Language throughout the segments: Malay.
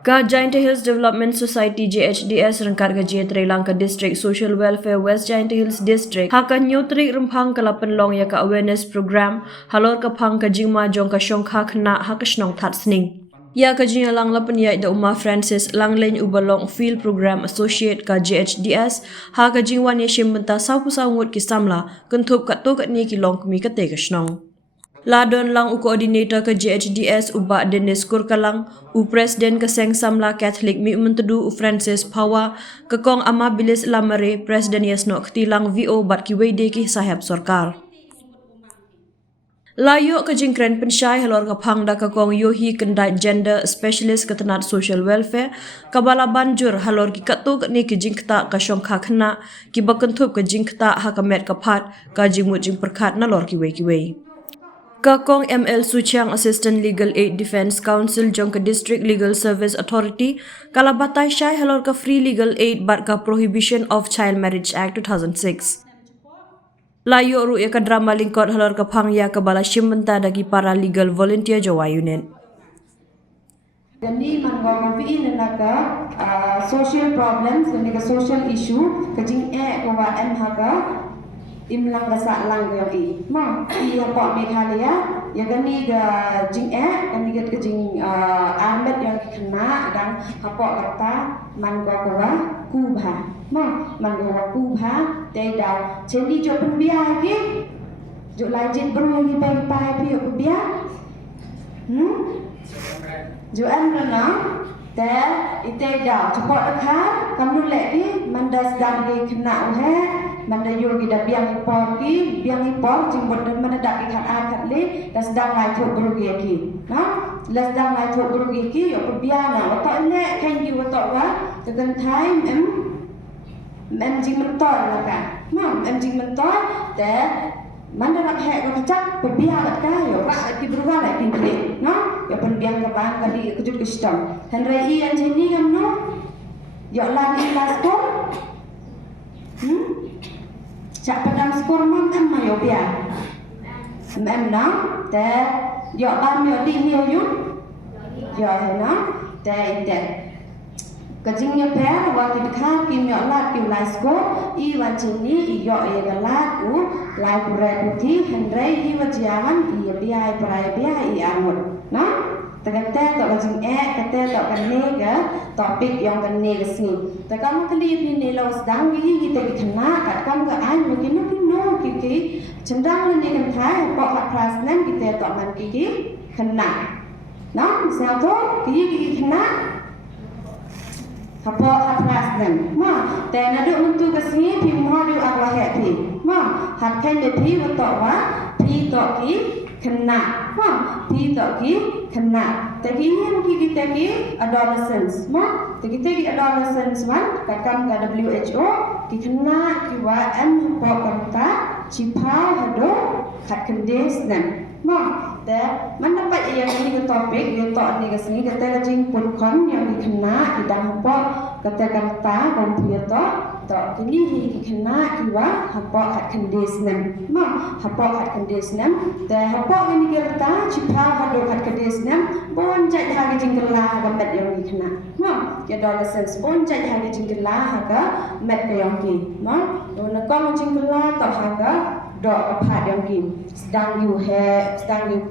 Ka Giant Hills Development Society JHDS rengkat gaji Trelang ke District Social Welfare West Giant Hills District hakan nyutri rempang ke lapan long ya ka awareness program halor ke pang ke jingma jong ka syong ka kena ha ke snong that sning. Ya ka jing lang lapan ya da Uma Francis lang len ubalong field program associate ka JHDS ha ka jingwan ya shim benta sau pusau ngut ki samla kentup ka to ka ni ki long kemi ka te ka snong. Ladon lang u koordinator ke JHDS uba Dennis Kurkalang, u presiden ke Seng Samla Catholic mi mentedu u Francis Pawa, ke kong amabilis lamare presiden Yasno ketilang VO bat ki wede ki sahab sorkar. Layo ke jingkren pensyai halor ke pangda ke kong yohi kendai gender specialist ke tenat social welfare, kabala banjur halor ki katuk ni ke jingkta ke syongka kena, ki bakentup ke jingkta ha ke met ke pat, ka jingmut jing perkat nalor ki wei. Kakong ML Suchiang Assistant Legal Aid Defence Council jong ke District Legal Service Authority kala batai syai halor ke Free Legal Aid bat ke Prohibition of Child Marriage Act 2006. Layu ru ya ke drama lingkot halor ke pangya ke bala shimbenta dagi para legal volunteer Jawa unit. Jadi mangga mapi naga social problems dan juga social issue kejing kawa haga imlang gasak lang yang ma iya pak Meghalaya ya gani ga jing gani ga kejing Ahmed yang kena dan hapok kata mangga kawa kubha ma mangga kubha tedau jadi jo penbiar ki jo lajin beru yang pai pi yo biar jo an na te ite dau cepot dekha kamu lek di mandas dan di kena manda yogi da biang ipor ki biang ipor jimbot dan mana dak ikat akat le das dang lai thok berugi ki na las dang lai thok berugi ki yo biana otok le kan ki otok wa tegan thai em jing mentor la ka ma em jing mentor te manda nak hek ko kacak pebiang ka yo ra ki berubah lai ki kle no yo pen biang ka bang kali kejut ke sistem henry i anjini kam no yo lagi kelas ko Cak pedang skor makan mayo biar. Memna, te yo am yo di hiyo yun. Yo hena, te ite. Kajing yo per waktu dekat kim yo lat kim lai skor. I wajini i yo ye galat u lai pura putih hendrai i wajiawan i biai perai biai i amut. Na? Tegak tak kajing kata tak kene ke topik yang kene ke sini. Tak kamu kali ini lo sedang gigi kita kena kat kamu ke ai mungkin no gigi cendang ni kan thai pok kat kelas nan kita tak man gigi kena. Nah, misal tu gigi kena apa kat kelas nan. Ma,แต่ naduk mentu ke sini pi mo du agak happy. Ma, hat kan de pi betok wa pi tok ki kena. Ma, pi tok ki kena. Tagi kita ki adolescents. Ma, tagi adolescents man kakam ka WHO ki kena ki wa an po kanta cipau hado kat kendes nan. Ma, te mana dapat yang ini ke topik yang tok ni ke sini kata jing pun kon yang dikena ki dang po kata kanta dan punya tok kini ki kena ki wa hapo kat kendes nan. Ma, hapo kat kendes nan te hapo ni kata cipau hado kat kendes nan bon jat ha ki jing kela gamet yang dikena. Ma, ki adolescents bon jat ha ki jing kela ha met ke yang ki. Ma, na kong jing kela tok ha dok apa yang kim sedang you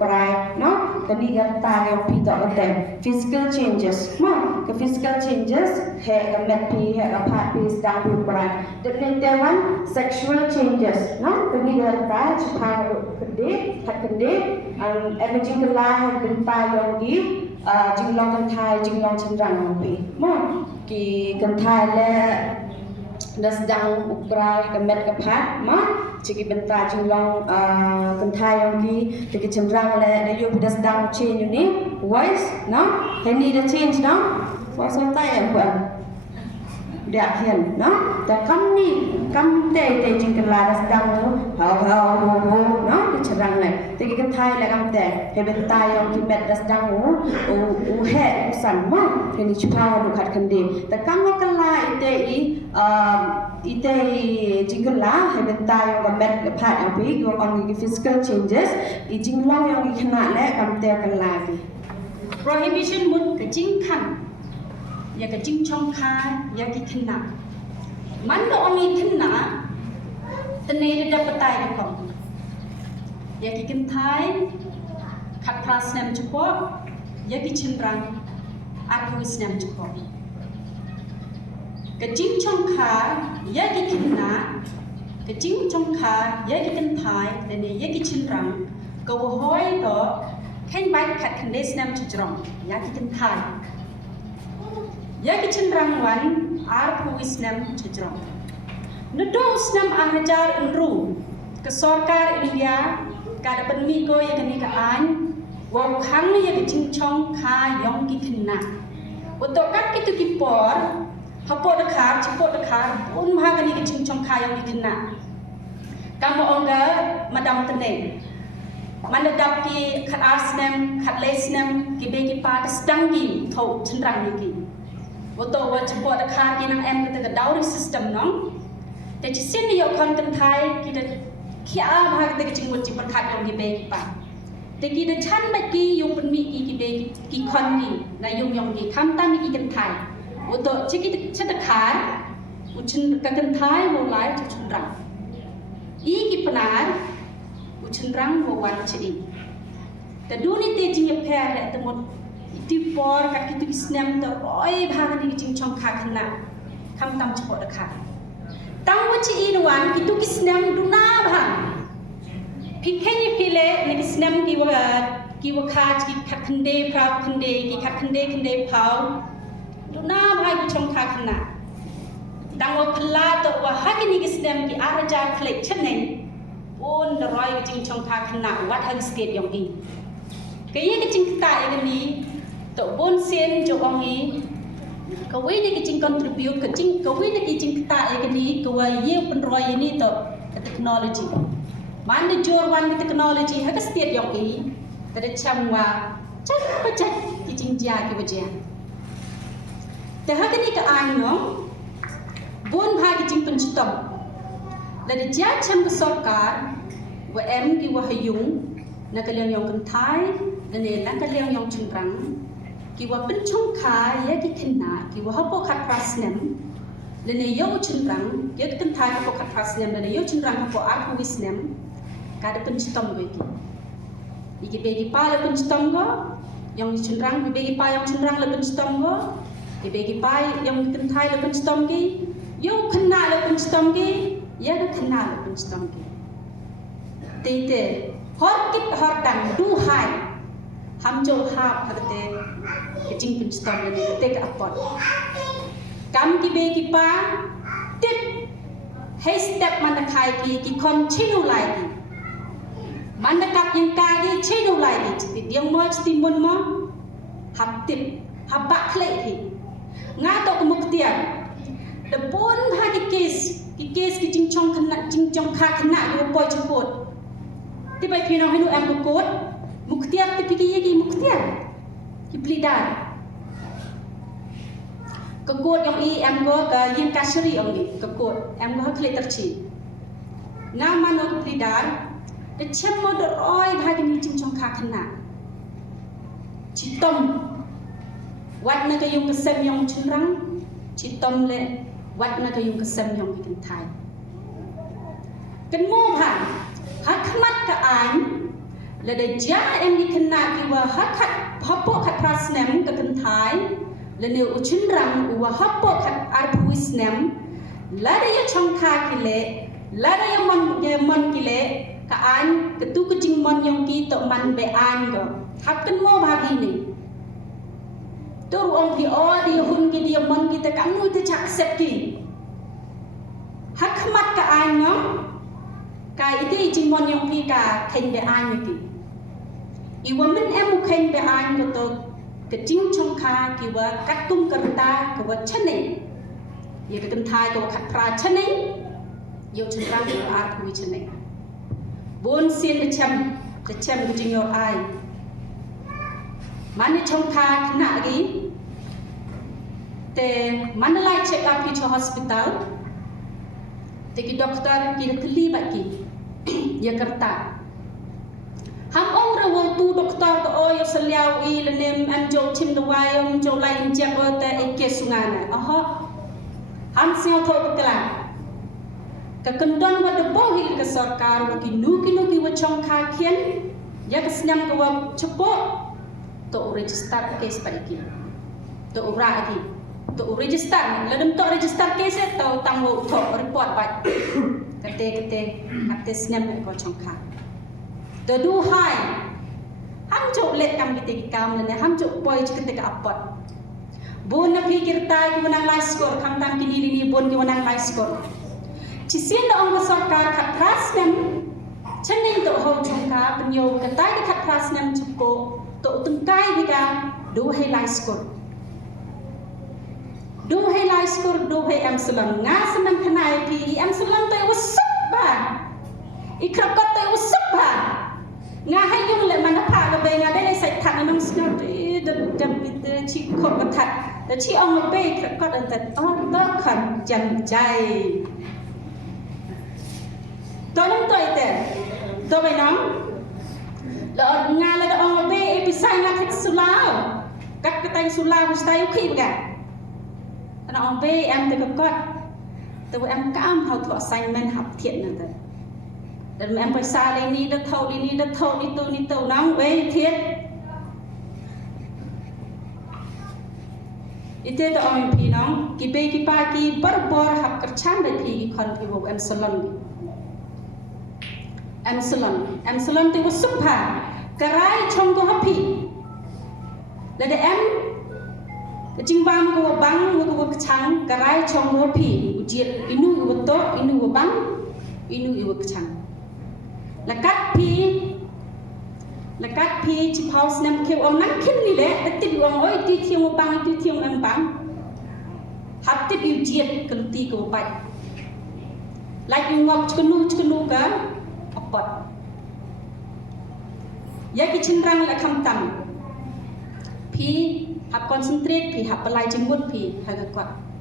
pray no kini kata yang pitok kata physical changes no ke physical changes he kemet pi he apa pi sedang you pray dan dewan sexual changes no kini kata cepat kede energy kelah benta yang di jinglong kentai jinglong cenderang pi no ki kentai le dah sedang ukrai kemet kepat ma ciki bentar jinglong kentai yang di ciki cenderang le you dah sedang change ni voice no ini dah change no voice santai yang buat dah hian no tak kam ni kam te jingkela dah sedang hau no cenderang le ciki kentai le kam te he bentar yang di met dah sedang he usan ma ini cepat dukat kendi tak kam kala ite jingla he bentar yang gamet ke pat yang pi go on the physical changes I jinglang yang kena le kam te kan lagi prohibition mun ke jing kan ya ke jing chong kha ya ki khna man do ami khna tene da patai ko ya ki kin thai khat pras nem chupo ya ki chin rang aku isnem chupo ke jing chong kha ya ki khna ke jing chong kha ya ki kin thai tene ya ki chin rang ko hoi to khen bai khat khne snem chuchrom ya ki kin thai ya ki chin rang wan ar pu isnem chuchrom no do snem ahajar unru ke sarkar India ka da pen mi ko ya ni ka an wa khang ya ki ching chong kha yong ki khna uto kat ki tu ki por hapo da kha chipo da kha un ma ka ni ki ching chong kha yong ki khna kam mo onga madam tene mana dap ki khat arsnem khat lesnem ki be ki pa stangi tho chinrang ni ki woto wa chipo da kha ki nang em ka dowry system nong te chi sin yo kon kan thai ki da khia ma te ki chingmut chi pat khat yong ki be ki pa te ki da chan ba ki yong pen mi ki be ki kon ni na yong ki kham ta mi ki kan thai woto chi ki chat kha u chin ka kan thai wo lai chu chinrang i ki panar uchenrang bawan cedi. Tadu ni te jing per le temut iti por kat kitu isnem to oi bhagan ni jing chong kha khna kham tam chpo da kha. Tang wa chi in wan kitu kisnem du na bhang. Phikhen ni phile ni kisnem ki wa kha ki khat khande prap khande ki khat khande phau du na bhai ki chong kha khna. Tang wa phla to wa hakini kisnem ki araja khle cheneng ôn là roi cái chinh trong khá khăn nặng wat hơn skate dòng đi cái chinh tại cái ní tổ bốn sen cho ông ý cái cái chinh contribute cái chinh tại cái ní cái yêu bên roi ini tổ cái technology man đi jor one cái technology hay cái skate dòng ý cái để chăm qua chắc cái chinh gia cái vật gìแต่ถ้าcái ní cái ai nó bốn hai cái chinh phân chitong là để giá chăm cái sọc cả và em kêuว่าหยุงนักเรียนยองกันท้ายนั่นเองนักเรียนยองชนรังkêuว่าเป็นช่องขายยากิขนาkêuว่าเขาปกขัดพลาสเนมนั่นเองยองชนรังยากิกันท้ายเขาปกขัดพลาสเนมนั่นเองยองชนรังเขาปกอาร์คูวิสเนมการได้เป็นชิตอมไปกี่อีกเบกิป้าเลยเป็นชิตอมก็ยองชนรังอีกเบกิป้ายองชนรังเลยเป็นชิตอมก็อีกเบกิป้ายองกันท้ายเลยเป็นชิตอมกี่ยองขนาเลยเป็นชิตอมกี่ยากิขนาเลยเป็นชิตอมกี่Tete, horkit hordang du hai, hamjo hap hagte, kecing pinstom ni tek apot. Kam ki be ki pa, tip, hey step mana khai ki continue lai ki. Mana kap yang ka ki chinu lai ki, tiang mo timun mo, hap tip, hap bak klek ki. Nga to kemuktian, depon ha ki case ki jing chong kha khna yo poi chupot. Ti bai phi nong hai nu em ko kot muktiar ti piki ye ki muktiar ki plidar ko kot yong i em ko ka yin kashri ong ni ko kot em ko khle tar chi na ma no plidar de chem mo do oi bha ki ni ching chong kha khna chi tom wat na ka yung ka sem yong chun rang chi tom le wat na ka yung ka sem yong ki kin thai kan mo bha hak mat ka an la de ja em ni khna ki wa hak hapo khat prasnem ka kan thai la ne uchin rang wa hapo khat arpuisnem la de ya chong kha ki le la de ya mon ki le ka an ka tu ka jing mon yong ki to man be an go hak kan mo ba gi ni to ong ki o di hun ki di mon ki ta kan nu ta chak set ki hak mat ka an no cái itu chính mon yang pi cả khen be an như kì, iwa min em mu khen be an ko to cái chính trong kha ki wa cắt tung karta ko wa chane, ye cái thai ko khat pra chane, yo chân rang ko ar ko chane, bon sin the cham cái chính yo ai, man trong kha khna gi, te man lai check up ki cho hospital, te ki doctor ki thli ba ki Jakarta. Ham ong rawo tu doktor ko o yo seliau I lenem am jo tim the wayom jo lain jabo ta ike sungana han sio tho bekala ka kendon wa de bo hil ke sarkar wa kinu ki wa chong kha khien ya ka snam ka wa chepo to register case pa iki to ura iki to register ledem to register case to tang wo to report ba kate snam ko chong kha to du hai ham chụp lệ cầm cái tiền cam này ham chụp boy cái tiền apot bun na pikir tay ki wanang life score khang tam kini ni bun ki wanang life score chỉ xin là ông sarkar khat pras nem chân nên tổ hậu chúng ta bên nhiều cái tay cái khat pras nem chụp cô tổ từng cái đi cả đủ hay life score đủ hay life score đủ hay em selang ngã senang kenai pi em selang tay wasap ba ikrap kat tay wasap ba ngã hay yung lệ mà nó phá cái bề ngã đây này sạch thật nó snow đi đâm cái chi khóc cái thật để chi ông nó bê cái con thật đó khẩn chần chay tôi nắm tôi thế tôi phải nắm là ngã là ông nó bê episai ngã thích sula các cái tay sula của tay khi cả nó ông bê em từ cái con tôi em cam hậu thọ xanh men học thiện nữa thôi dan em phải xa lên đi đất thâu đi tàu nóng về thiết itu to om pi nong ki be ki pa ki bor hap kerchan de pi kon pi wo em salon te wo supha karai chong ko hapi la de em jing bam ko bang wo ko chang karai chong ko pi ujiet inu wo to inu wo bang inu wo chang là cắt pi chỉ phao xem kêu ông nắng khinh đi đấy để tiếp ông ơi đi thiêu em băng hấp tiếp yêu chiết cái lúc ti của bạch lại yêu ngọc chcứ nu cả bật giá cái chân răng là khăm tầm pi hấp concentrate pi hấp lại chừng mút pi hay cái quạt